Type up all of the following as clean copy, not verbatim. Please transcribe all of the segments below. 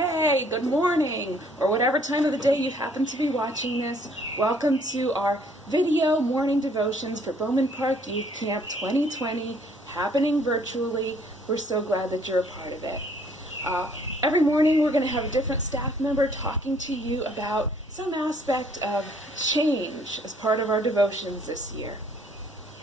Hey, good morning, or whatever time of the day you happen to be watching this. Welcome to our video morning devotions for Bowman Park Youth Camp 2020, happening virtually. We're so glad that you're a part of it. Every morning we're going to have a different staff member talking to you about some aspect of change as part of our devotions this year.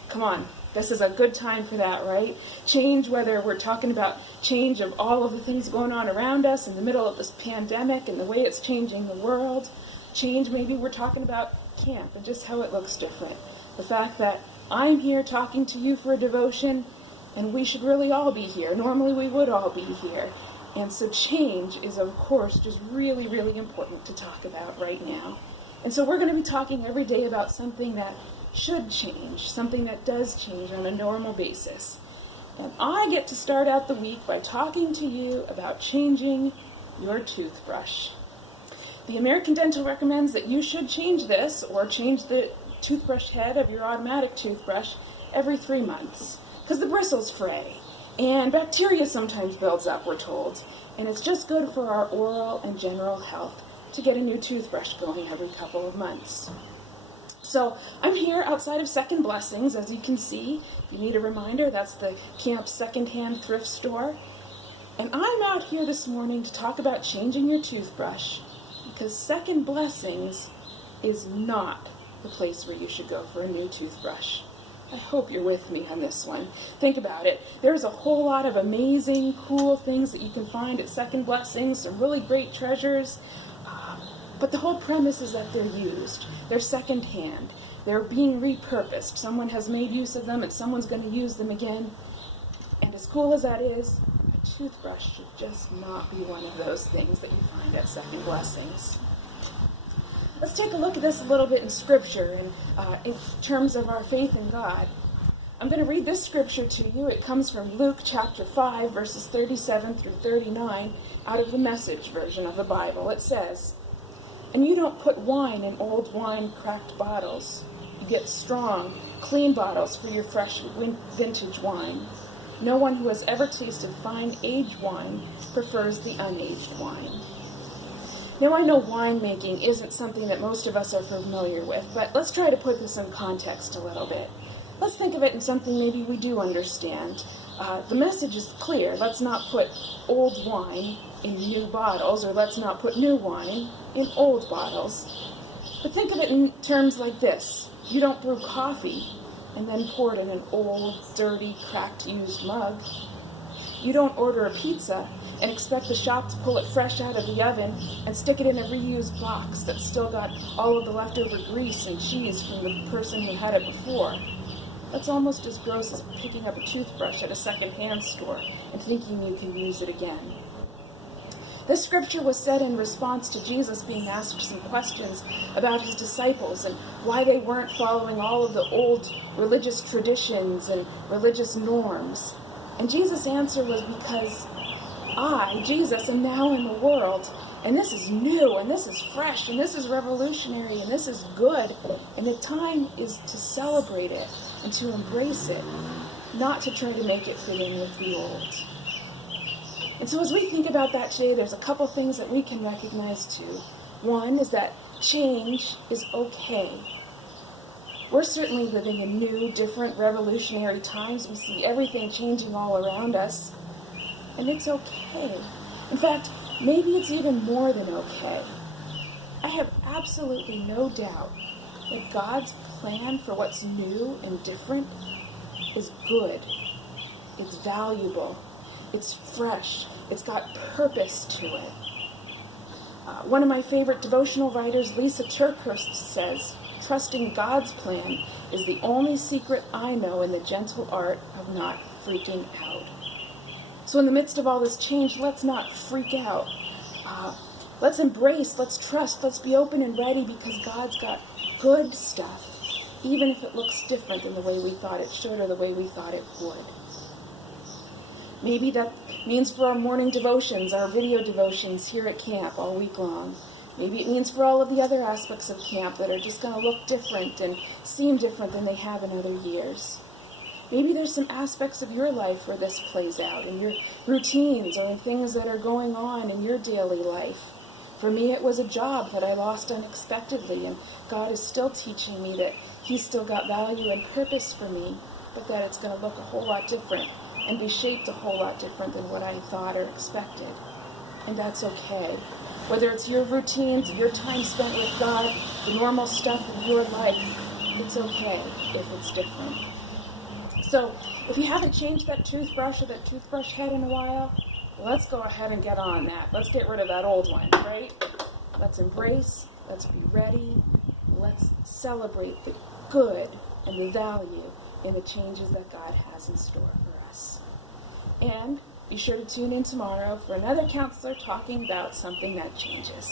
Come on. This is a good time for that, right? Change, whether we're talking about change of all of the things going on around us in the middle of this pandemic and the way it's changing the world. Change, maybe we're talking about camp and just how it looks different. The fact that I'm here talking to you for a devotion, and we should really all be here. Normally we would all be here. And so change is, of course, just really, really important to talk about right now. And so we're going to be talking every day about something that should change, something that does change on a normal basis. And I get to start out the week by talking to you about changing your toothbrush. The American Dental recommends that you should change this or change the toothbrush head of your automatic toothbrush every 3 months because the bristles fray and bacteria sometimes builds up, we're told. And it's just good for our oral and general health to get a new toothbrush going every couple of months. So I'm here outside of Second Blessings, as you can see. If you need a reminder, that's the camp's secondhand thrift store. And I'm out here this morning to talk about changing your toothbrush because Second Blessings is not the place where you should go for a new toothbrush. I hope you're with me on this one. Think about it. There's a whole lot of amazing, cool things that you can find at Second Blessings, some really great treasures. But the whole premise is that they're used. They're secondhand. They're being repurposed. Someone has made use of them and someone's going to use them again. And as cool as that is, a toothbrush should just not be one of those things that you find at Second Blessings. Let's take a look at this a little bit in Scripture and in terms of our faith in God. I'm going to read this scripture to you. It comes from Luke chapter 5, verses 37 through 39, out of the Message version of the Bible. It says, "And you don't put wine in old wine-cracked bottles. You get strong, clean bottles for your fresh vintage wine. No one who has ever tasted fine aged wine prefers the unaged wine." Now, I know winemaking isn't something that most of us are familiar with, but let's try to put this in context a little bit. Let's think of it in something maybe we do understand. The message is clear. Let's not put old wine in new bottles, or let's not put new wine in old bottles. But think of it in terms like this. You don't brew coffee and then pour it in an old, dirty, cracked, used mug. You don't order a pizza and expect the shop to pull it fresh out of the oven and stick it in a reused box that's still got all of the leftover grease and cheese from the person who had it before. That's almost as gross as picking up a toothbrush at a second-hand store and thinking you can use it again. This scripture was said in response to Jesus being asked some questions about his disciples and why they weren't following all of the old religious traditions and religious norms. And Jesus' answer was, because I, Jesus, am now in the world, and this is new, and this is fresh, and this is revolutionary, and this is good, and the time is to celebrate it and to embrace it, not to try to make it fit in with the old. And so as we think about that today, there's a couple things that we can recognize too. One is that change is okay. We're certainly living in new, different, revolutionary times. We see everything changing all around us, and it's okay. In fact, maybe it's even more than okay. I have absolutely no doubt that God's plan for what's new and different is good. It's valuable. It's fresh. It's got purpose to it. One of my favorite devotional writers, Lisa Turkhurst, says, "Trusting God's plan is the only secret I know in the gentle art of not freaking out." So in the midst of all this change, let's not freak out. Let's embrace, let's trust, let's be open and ready because God's got good stuff, even if it looks different than the way we thought it should or the way we thought it would. Maybe that means for our morning devotions, our video devotions here at camp all week long. Maybe it means for all of the other aspects of camp that are just going to look different and seem different than they have in other years. Maybe there's some aspects of your life where this plays out, in your routines or in things that are going on in your daily life. For me, it was a job that I lost unexpectedly, and God is still teaching me that He's still got value and purpose for me, but that it's going to look a whole lot different and be shaped a whole lot different than what I thought or expected. And that's okay. Whether it's your routines, your time spent with God, the normal stuff of your life, it's okay if it's different. So, if you haven't changed that toothbrush or that toothbrush head in a while, let's go ahead and get on that. Let's get rid of that old one, right? Let's embrace, let's be ready, let's celebrate the good and the value in the changes that God has in store for us. And be sure to tune in tomorrow for another counselor talking about something that changes.